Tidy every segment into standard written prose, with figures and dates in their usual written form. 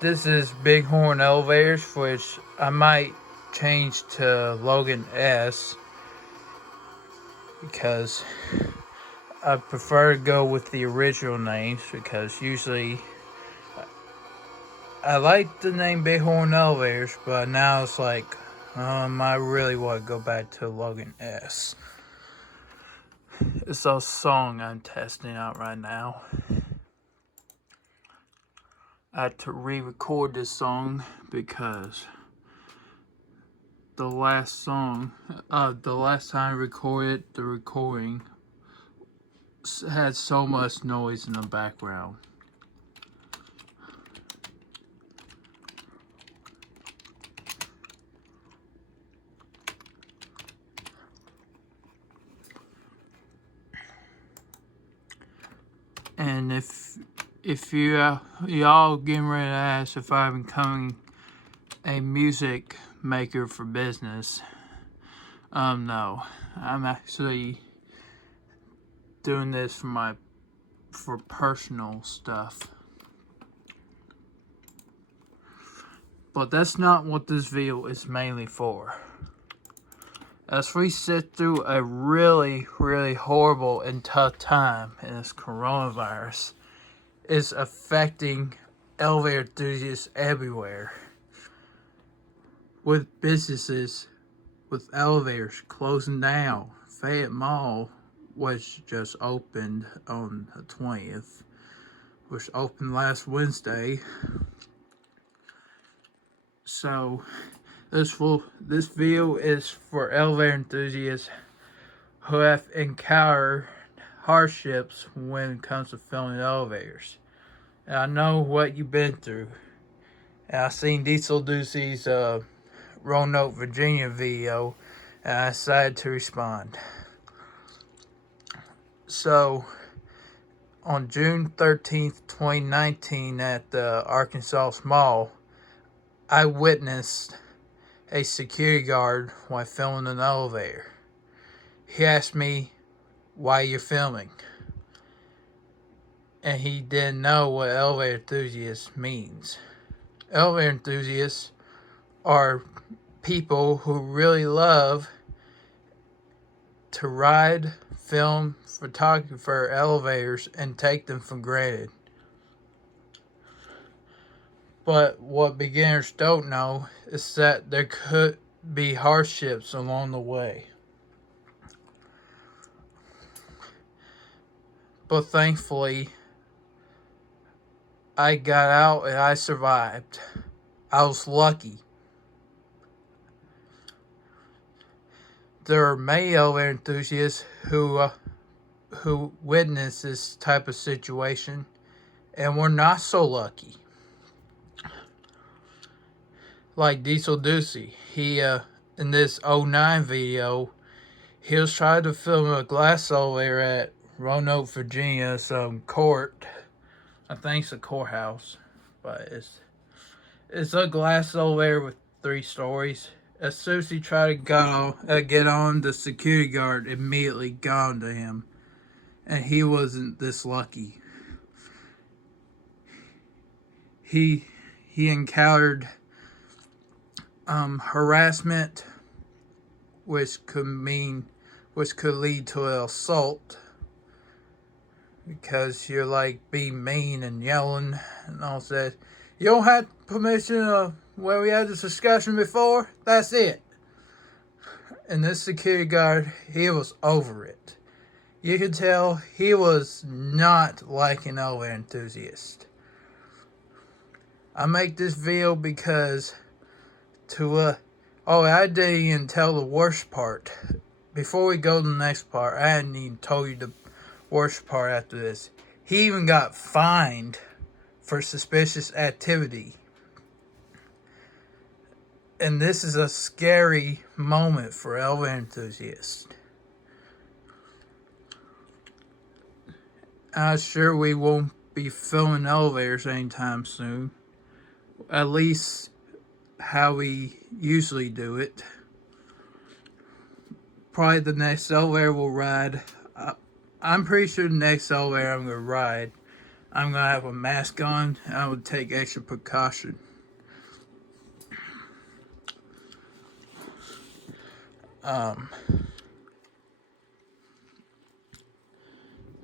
This is Bighorn Elevators, which I might change to Logan S because I prefer to go with the original names because usually I like the name Bighorn Elevators, but now it's like I really want to go back to Logan S. It's a song I'm testing out right now. I had to re-record this song because the last time I recorded the recording had so much noise in the background. And if y'all getting ready to ask if I'm becoming a music maker for business, no, I'm actually doing this for personal stuff. But that's not what this video is mainly for. As we sit through a really, really horrible and tough time in this coronavirus, is affecting elevator enthusiasts everywhere. With businesses, with elevators closing down. Fayette Mall was just opened on the 20th, which opened last Wednesday. So this video is for elevator enthusiasts who have encountered hardships when it comes to filming elevators. And I know what you've been through. And I seen Diesel Ducey's Roanoke, Virginia video, and I decided to respond. So, on June 13th, 2019, at the Arkansas Mall, I witnessed a security guard while filming an elevator. He asked me, "Why you're filming?" And he didn't know what elevator enthusiast means. Elevator enthusiasts are people who really love to ride, film, photographer elevators and take them for granted. But what beginners don't know is that there could be hardships along the way. But thankfully, I got out and I survived. I was lucky. There are many elevator enthusiasts who witness this type of situation and were not so lucky. Like Diesel Ducey, he in this 09 video, he was trying to film a glass elevator at Roanoke, Virginia, some court. I think it's a courthouse, but it's a glass elevator with 3 stories. As soon as he tried to get on, the security guard immediately got onto him, and he wasn't this lucky. He encountered harassment, which could lead to an assault, because you're like being mean and yelling and all that. You don't have permission where we had this discussion before. That's it. And this security guard, he was over it. You could tell he was not like an elevator enthusiast. I make this video because I didn't even tell the worst part. Before we go to the next part, I hadn't even told you the worst part after this. He even got fined for suspicious activity. And this is a scary moment for elevator enthusiasts. I'm sure we won't be filming elevators anytime soon. At least how we usually do it. Probably the next elevator we'll ride. I'm pretty sure the next elevator I'm going to ride, I'm gonna have a mask on. I would take extra precaution.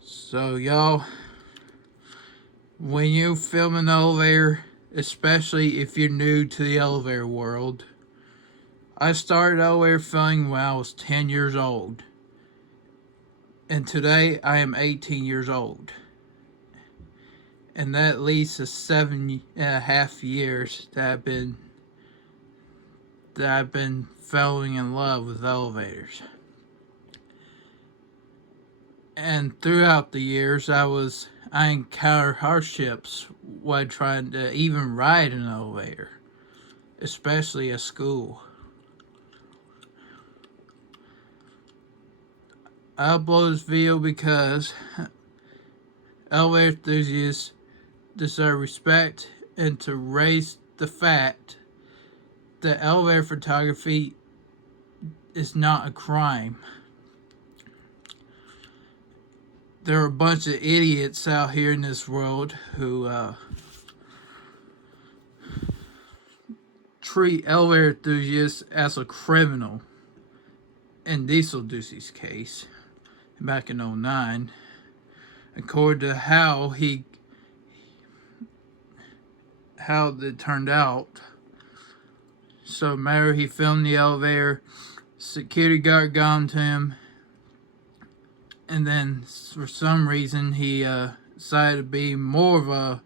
So y'all, when you film an elevator, especially if you're new to the elevator world, I started elevator filming when I was 10 years old. And today I am 18 years old. And that leads to 7.5 years that I've been falling in love with elevators. And throughout the years, I encountered hardships while trying to even ride an elevator, especially at school. I upload this video because elevator enthusiasts deserve respect and to raise the fact that elevator photography is not a crime. There are a bunch of idiots out here in this world who treat elevator enthusiasts as a criminal. In Diesel Ducey's case, back in 2009, according to how it turned out. So, matter he filmed the elevator, security guard got onto him, and then for some reason he decided to be more of a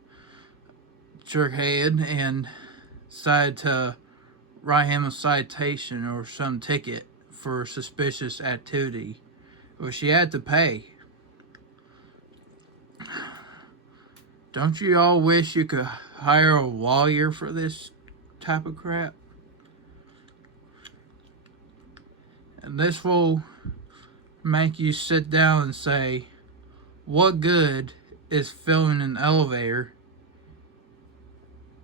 jerkhead and decided to write him a citation or some ticket for suspicious activity, which he had to pay. Don't you all wish you could hire a lawyer for this type of crap? And this will make you sit down and say, what good is filming an elevator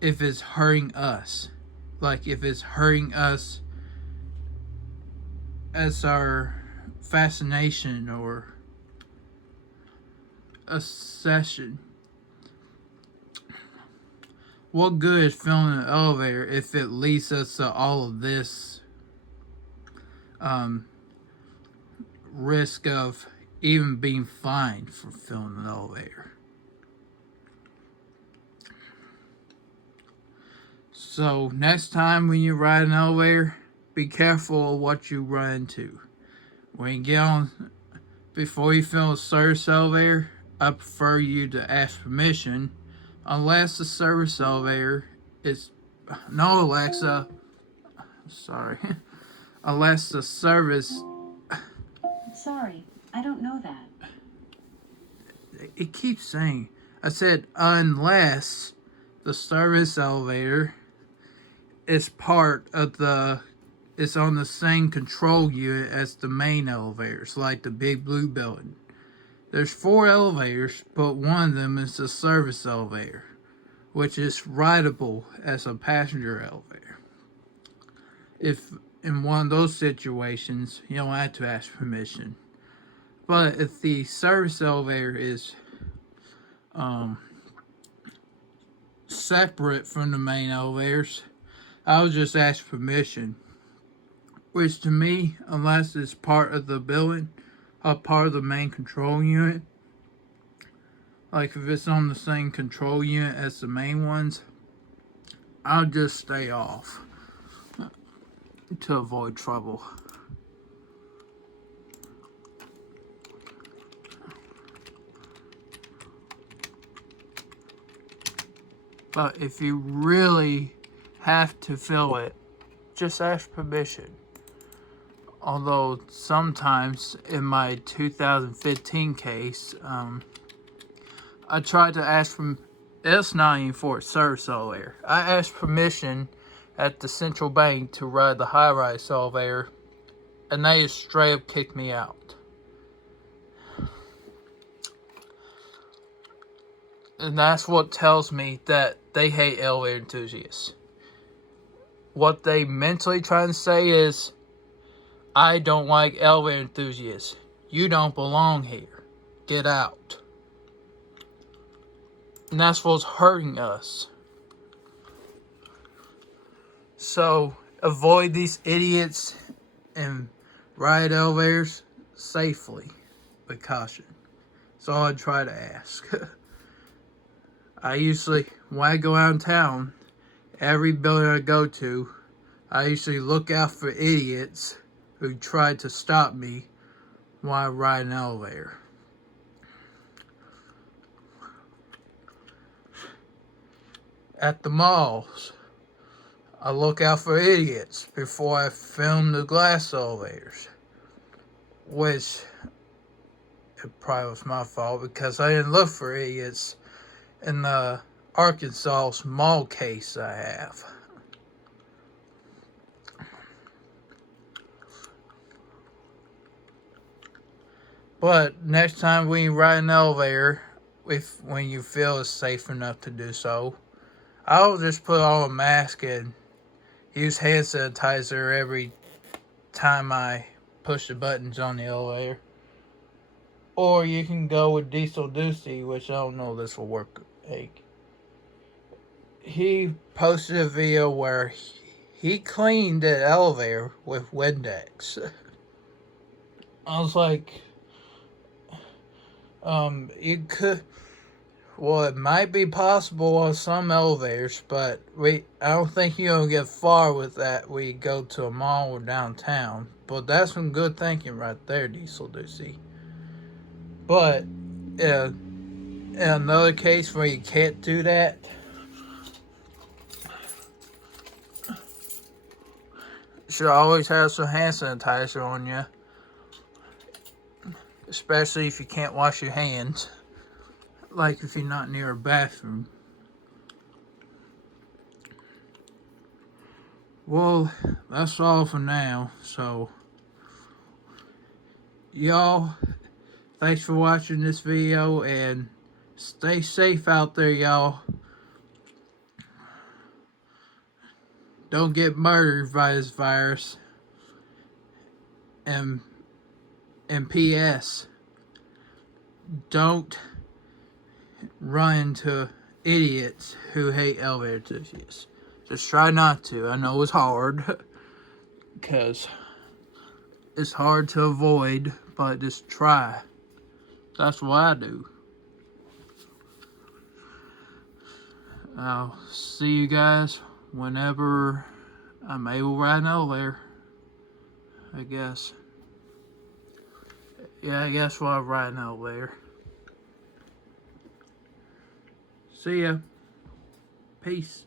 if it's hurting us? Like, if it's hurting us as our fascination or a session. What good is filming an elevator if it leads us to all of this risk of even being fined for filming an elevator? So next time when you ride an elevator, be careful of what you run into. When you get on, before you film a service elevator, I prefer you to ask permission, unless the service elevator is, no Alexa, sorry, unless the service, sorry, I don't know that. It keeps saying, I said unless the service elevator is part of it's on the same control unit as the main elevators, like the Big Blue building. There's 4 elevators, but one of them is the service elevator, which is rideable as a passenger elevator. If in one of those situations, you don't have to ask permission. But if the service elevator is separate from the main elevators, I'll just ask permission. Which to me, unless it's part of the building, a part of the main control unit, like if it's on the same control unit as the main ones, I'll just stay off to avoid trouble. But if you really have to fill it, just ask permission. Although sometimes in my 2015 case, I tried to ask from, it's not even for a service elevator. I asked permission at the Central Bank to ride the high-rise elevator, and they just straight up kicked me out. And that's what tells me that they hate elevator enthusiasts. What they mentally trying to say is, I don't like elevator enthusiasts. You don't belong here. Get out. And that's what's hurting us. So avoid these idiots and ride elevators safely with caution. That's all I try to ask. I usually, when I go out in town, every building I go to, I usually look out for idiots who try to stop me when I ride an elevator. At the malls, I look out for idiots before I film the glass elevators. Which, it probably was my fault because I didn't look for idiots in the Arkansas mall case I have. But next time when you ride an elevator, when you feel it's safe enough to do so, I'll just put on a mask and use hand sanitizer every time I push the buttons on the elevator. Or you can go with Diesel Deucey, which I don't know if this will work. He posted a video where he cleaned the elevator with Windex. I was like, you could. Well, it might be possible on some elevators, but I don't think you're gonna get far with that. We go to a mall or downtown, but that's some good thinking right there, Diesel Deucey. But in another case where you can't do that, you should always have some hand sanitizer on you, especially if you can't wash your hands. Like if you're not near a bathroom. Well, that's all for now. So, y'all, thanks for watching this video and stay safe out there, y'all. Don't get murdered by this virus. And P.S. Don't run into idiots who hate elevator enthusiasts. Just try not to. I know it's hard. Because it's hard to avoid. But just try. That's what I do. I'll see you guys whenever I'm able to ride an elevator. I guess. Yeah, I guess while I'm riding an elevator. See ya. Peace.